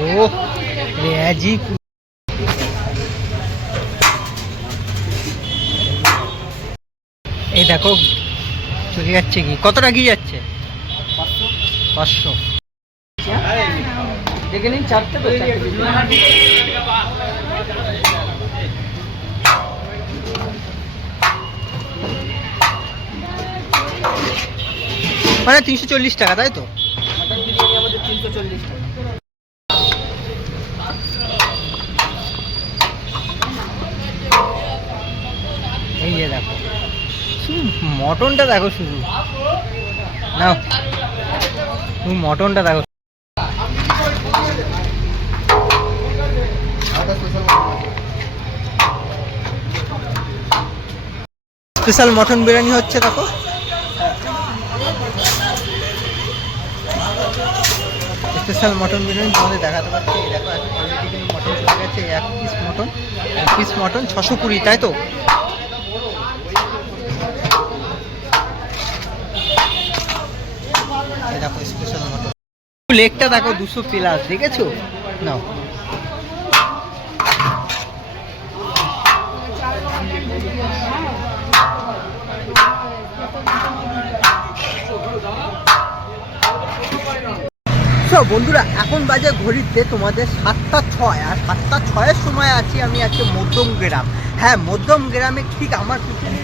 ও রেয়াজি এই দেখো চলে যাচ্ছে কি? কতটা কি যাচ্ছে? পাঁচশো। দেখে নিন চারটে তো মানে তিনশো চল্লিশ টাকা, তাই তো? এই যে দেখো শুধু মটনটা দেখো শুধু। নাও, তুমি মটনটা দেখো। স্পেশাল মটন বিরিয়ানি হচ্ছে দেখো। স্পেশাল মটন বিরিয়ানি তোমাদের দেখাতে পারছি। এই দেখো অলরেডি কিন্তু মটন চলে গেছে, এক পিস মটন, এক পিস মটন ছশো কুড়ি, তাই তো? দেখো স্পেশাল মটন। লেগটা দেখো, দুশো প্লাস দেখেছ? নাও। তো বন্ধুরা, এখন বাজে ঘড়িতে তোমাদের সাতটা ছয়, আর সাতটা ছয়ের সময় আছি আমি আজকে মধ্যম গ্রাম। হ্যাঁ মধ্যম গ্রামে ঠিক আমার পিছনে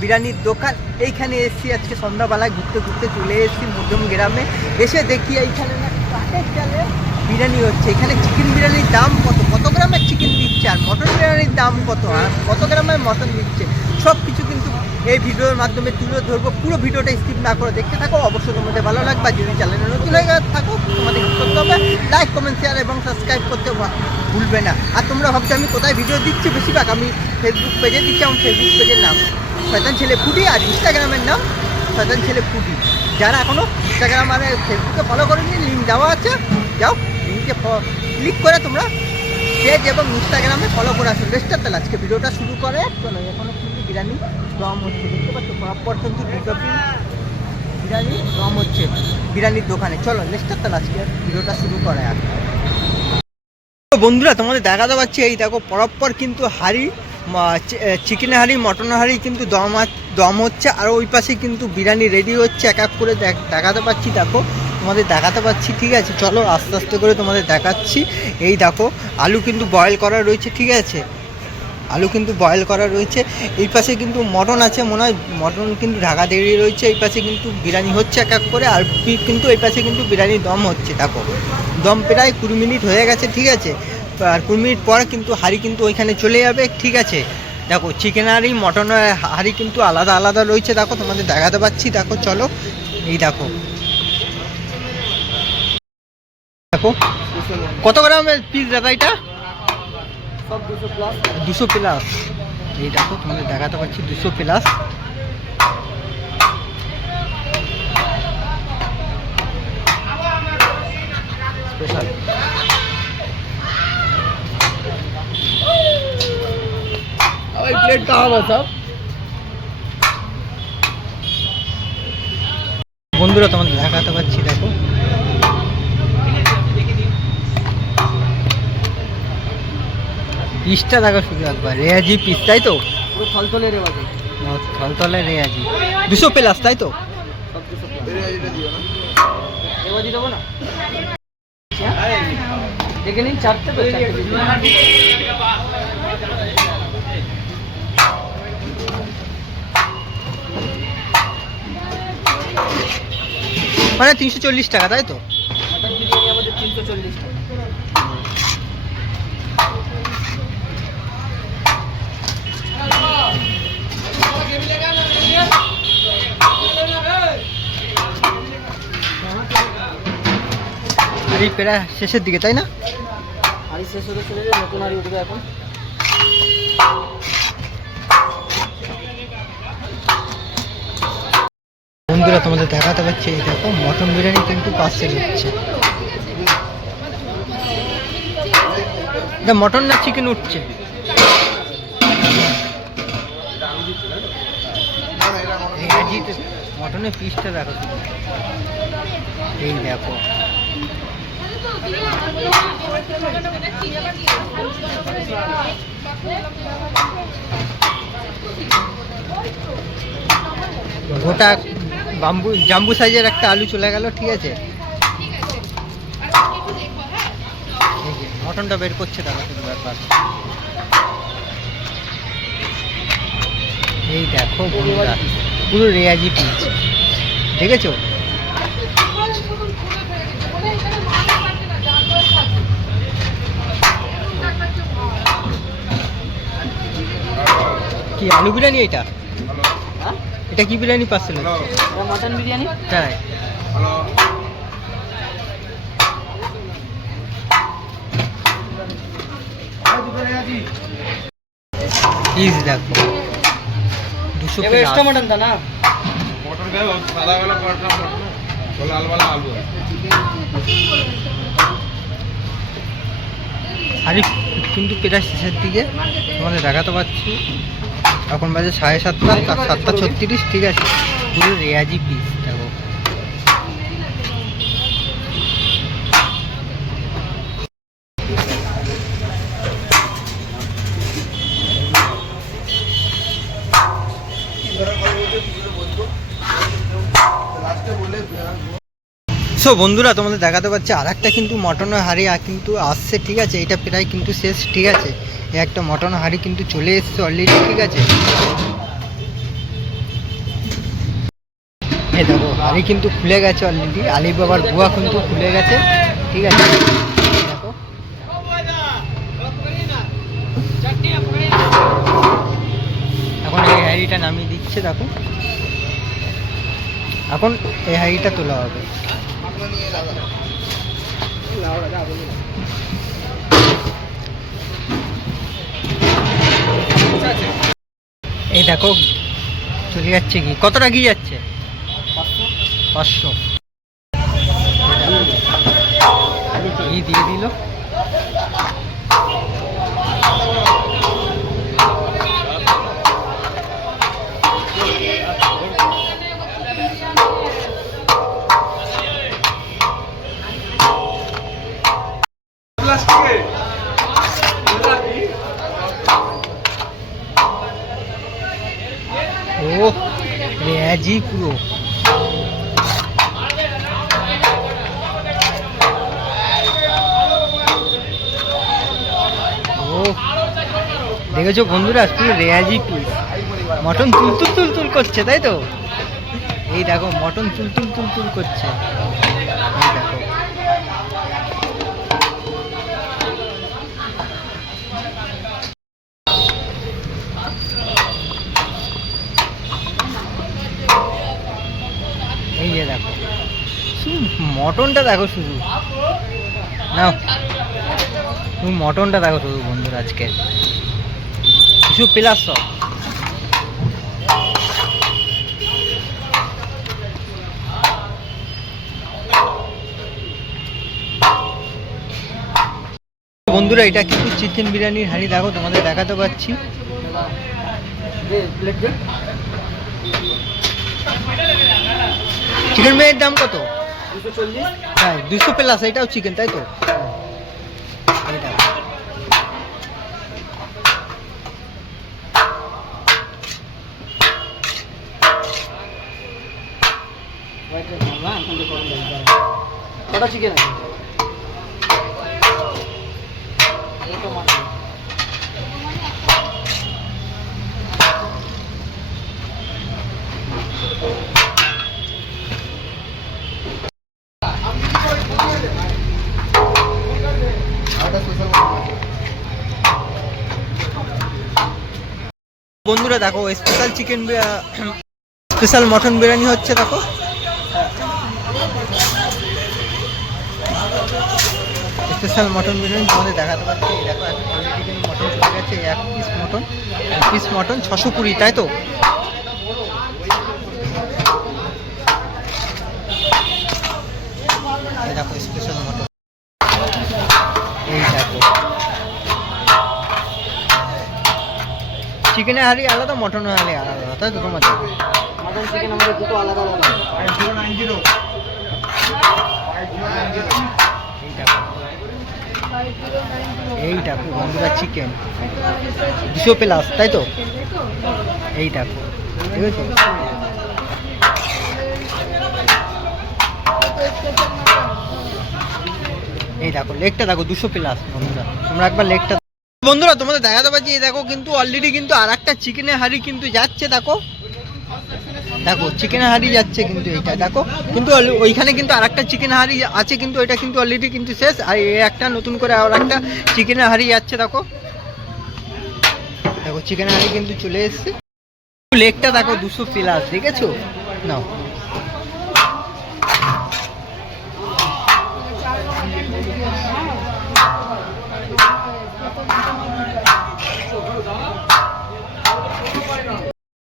বিরিয়ানির দোকান। এইখানে এসেছি আজকে সন্ধ্যাবেলায়, ঘুরতে ঘুরতে চলে এসেছি মধ্যম গ্রামে। এসে দেখি এইখানে না কাঠের চালে বিরিয়ানি হচ্ছে। এখানে চিকেন বিরিয়ানির দাম কত? কত গ্রামের চিকেন দিচ্ছে আর মটন বিরিয়ানির দাম কত? আর কত গ্রামের মটন দিচ্ছে? সব কিছু এই ভিডিওর মাধ্যমে তুলে ধরবো। পুরো ভিডিওটা স্কিপ না করে দেখতে থাকো। অবশ্যই তোমাদের ভালো লাগবে। যদি চ্যানেলে নতুন হয়ে থাকো, তোমাদের করতে হবে। লাইক কমেন্ট শেয়ার এবং সাবস্ক্রাইব করতে ভুলবে না। আর তোমরা ভাবছ আমি কোথায় ভিডিও দিচ্ছি? বেশিরভাগ আমি ফেসবুক পেজে দিচ্ছি। আমার ফেসবুক পেজের নাম শয়তান ছেলে ফুটি আর ইনস্টাগ্রামের নাম শয়তান ছেলে ফুটি যারা এখনও ইনস্টাগ্রাম আর ফেসবুকে ফলো করেনি লিঙ্ক দেওয়া আছে। যাও লিঙ্কে ক্লিক করে তোমরা পেজ এবং ইনস্টাগ্রামে ফলো করে আসো। বেস্টার তাহলে আজকে ভিডিওটা শুরু করে। চলো, এখনও কিন্তু বিরিয়ানি দম হচ্ছে, দেখতে পাচ্ছ? পর কিন্তু দুটো বিরিয়ানি দম হচ্ছে। বিরিয়ানির দোকানে। চলো লেস্টার তাহলে আজকে ভিডিওটা শুরু করে তো বন্ধুরা, তোমাদের দেখাতে পাচ্ছি, এই দেখো, পরপর কিন্তু হাড়ি চিকেন হাঁড়ি, মটন হাঁড়ি কিন্তু দম দম হচ্ছে, আর ওই পাশে কিন্তু বিরিয়ানি রেডি হচ্ছে, এক এক করে দেখ- দেখাতে পাচ্ছি, দেখো, তোমাদের দেখাতে পাচ্ছি, ঠিক আছে? চলো, আস্তে আস্তে করে তোমাদের দেখাচ্ছি। এই দেখো, আলু কিন্তু বয়েল করা রয়েছে, ঠিক আছে? আলু কিন্তু বয়েল করা রয়েছে। এই পাশে কিন্তু মটন আছে মনে হয়। মটন কিন্তু ঢাকা দিয়ে রয়েছে। এই পাশে কিন্তু বিরিয়ানি হচ্ছে এক এক করে। আর কিন্তু এই পাশে কিন্তু বিরিয়ানি দম হচ্ছে, দেখো। দম প্রায় কুড়ি মিনিট হয়ে গেছে, ঠিক আছে? আর কুড়ি মিনিট পর কিন্তু হাঁড়ি কিন্তু ওইখানে চলে যাবে, ঠিক আছে? দেখো চিকেন হাঁড়ি মটন হাঁড়ি কিন্তু আলাদা আলাদা রয়েছে, দেখো, তোমাদের দেখাতে পাচ্ছি। দেখো, চলো। এই দেখো। দেখো। কত গ্রামের পিস দাদা, এটা? দুশো প্লাস এই দেখো তোমাদের দেখাতে পারছি দুশো প্লাস সব। বন্ধুরা তোমাদের দেখাতে পারছি পিসটা দেখো শুধু একবার রেয়াজি পিস তাই তো? পুরো থলথলে রে বাজে রেয়াজি। দুশো প্লাস তাই তো? সব দেবো না? দেখে নিন চারটে তো মানে তিনশো চল্লিশ টাকা তাই তো? তিনশো চল্লিশ টাকা। প্রায় শেষের দিকে তাই না? হাড়ি শেষ হতে চলে যায় নতুন হাড়ি উঠবে এখন। বন্ধুরা তোমাদের দেখাতে পাচ্ছি এই দেখো মটন বিরিয়ানি কিন্তু পার্সেল হচ্ছে। এটা মটন না চিকেন উঠছে? মটনের পিসটা দেখো এই দেখো। গোটা বাম্বু জাম্বু সাইজের একটা আলু চলে গেল, ঠিক আছে? মটনটা বের করছে দেখো তুমি ব্যাপার এই দেখো বন্ধুরা। পুরো রেয়াজি পিচ দেখেছ? কি আলু বিরিয়ানি এটা? হ্যাঁ এটা কি বিরিয়ানি পার্সেল মাটন বিরিয়ানি? তাই পিস দেখো। আরে কিন্তু পেটার শেষের দিকে। তোমাদের দেখাতে পাচ্ছি। এখন বাজে সাড়ে সাতটা সাতটা ছত্রিশ ঠিক আছে। পুরো রেয়াজি পিস সো বন্ধুরা, তোমাদের দেখাতে পাচ্ছি আর একটা কিন্তু মটনের হাঁড়ি কিন্তু আসছে, ঠিক আছে? এটা প্রায় কিন্তু শেষ, ঠিক আছে? এই একটা মটন হাঁড়ি কিন্তু চলে এসছে অলরেডি ঠিক আছে? দেখো, হাঁড়ি কিন্তু খুলে গেছে অলরেডি আলি বাবার বুয়া কিন্তু খুলে গেছে, ঠিক আছে? দেখো। এখন এই হাঁড়িটা নামিয়ে দিচ্ছে, দেখো। এখন এই হাড়িটা তোলা হবে। এই দেখো চলে যাচ্ছে কি? কতটা গিয়ে যাচ্ছে? পাঁচশো। ঘি দিয়ে দিল। ও রেয়াজি পুরো। ও দেখেছ বন্ধুরা, পুরো রেয়াজি পিস মটন তুলতুল তুলতুল করছে, তাই তো? এই দেখো, মটন তুলতুল তুলতুল করছে। এই যে দেখো। মটনটা দেখো শুধু। নাও। মটনটা দেখো শুধু বন্ধুরা আজকে। কিছু সব বন্ধুরা, এটা কিন্তু চিকেন বিরিয়ানির হাঁড়ি। দেখো তোমাদের দেখাতে পাচ্ছি। চিকেন বিরিয়ানির দাম কত? দুশো চল্লিশ তাই দুশো প্লাস এটাও চিকেন তাই তো? এই দেখো। কটা চিকেন আছে দুটো মাটন বন্ধুরা দেখো special chicken special mutton biryani হচ্ছে, দেখো। স্পেশাল মটন বিরিয়ানি তোমাদের দেখাতে পারছি। দেখো কিন্তু মটন চলে গেছে, এক পিস মটন এক পিস মটন ছশো কুড়ি, তাই তো? চিকেনের হাঁড়ি আলাদা মটনের হাঁড়ি আলাদা। তাই তো তোমাদের মাটন চিকেন আমাদের দুটো আলাদা আলাদা। এই বন্ধুরা চিকেন দুশো প্লাস তাই তো? এই দেখো ঠিক আছে? এই দেখো লেগটা দেখো দুশো প্লাস বন্ধুরা তোমরা একবার লেগটা বন্ধুরা, তোমাদের দেখাতে এই দেখো কিন্তু অলরেডি কিন্তু আর একটা চিকেনের হাঁড়ি কিন্তু যাচ্ছে, দেখো। দেখো চিকেনের হাঁড়ি যাচ্ছে কিন্তু এইটা দেখো। কিন্তু ওইখানে কিন্তু আর একটা চিকেন হাঁড়ি আছে, কিন্তু এটা কিন্তু অলরেডি কিন্তু শেষ। আর এই একটা নতুন করে আর একটা চিকেনের হাঁড়ি যাচ্ছে, দেখো। দেখো চিকেনের হাঁড়ি কিন্তু চলে এসছে। লেগটা দেখো দুশো প্লাস দেখেছ? নাও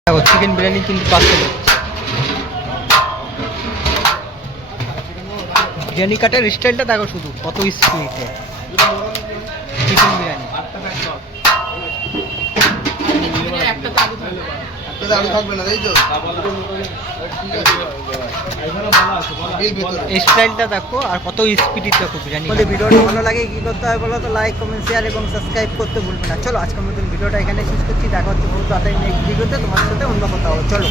দেখো চিকেন বিরিয়ানি কিন্তু না বিরিয়ানি কাটের স্টাইলটা দেখো শুধু কত স্পিডে এই স্টাইলটা দেখো আর কত স্পিডি দেখো বিরিয়ানি আমাদের ভিডিওটা ভালো লাগে কি করতে হয় বলো তো লাইক কমেন্ট শেয়ার এবং সাবস্ক্রাইব করতে ভুলবে না। চলো আজকের মতন ভিডিওটা এখানে শেষ করছি। দেখা হচ্ছে বহুত তাড়াতাড়ি নেক্সট ভিডিওতে তোমার সাথে অন্য কথা হবে। চলো।